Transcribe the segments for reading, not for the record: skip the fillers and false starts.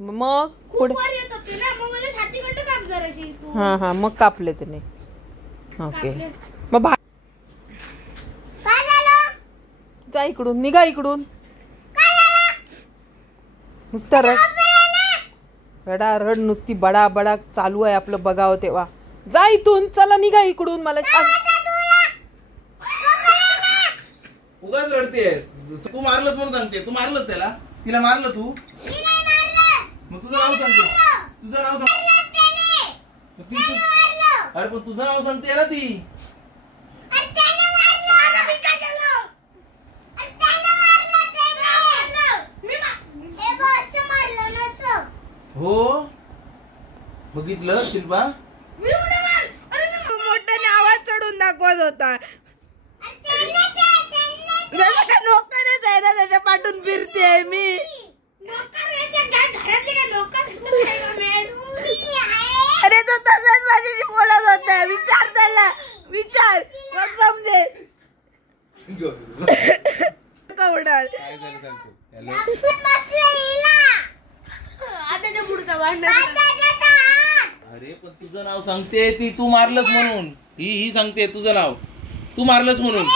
मग पुढे हा मग कापले त्याने. ओके मग जा इकडून, निघा इकडून. नुसतं रड नुसती बडा बडा चालू आहे आपलं बघावं तेव्हा. जा इथून, चला निघा इकडून. मला उगाच रडते. तू मारलंच म्हणून सांगते. तू मारलंच त्याला, तिला मारलं तू. मग तुझं नाव सांगते, तुझं नाव सांग. अरे पण तुझं नाव सांगते ना ती. हो बघितलं शिल्पा, मोठ्याने आवाज चढून दाखवत होता. नोकरच आहे ना, त्याच्या पाठून फिरते मी. अरे तो तसाच माझ्याशी बोलत होता. विचार त्याला, विचार मग समजे. कवडाल अरे पण तुझं नाव सांगते ती. तू मारलंच म्हणून. ही सांगते तुझं नाव, तू मारलंच म्हणून.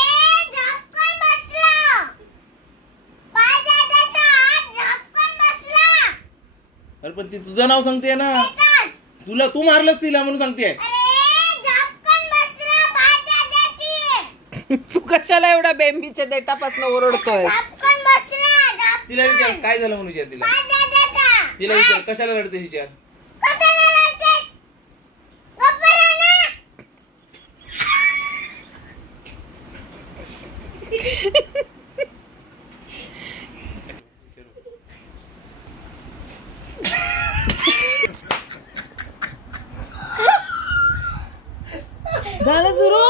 अरे पण ती तुझं नाव सांगते ना. तुला तू मारलंच तिला म्हणून सांगते. तू कशाला एवढा बेंबीच्या देठापासून ओरडतोय? तिला विचार काय झालं म्हणून विचार तिला. तिला विचार कशाला रडते विचार. झालं सुरू.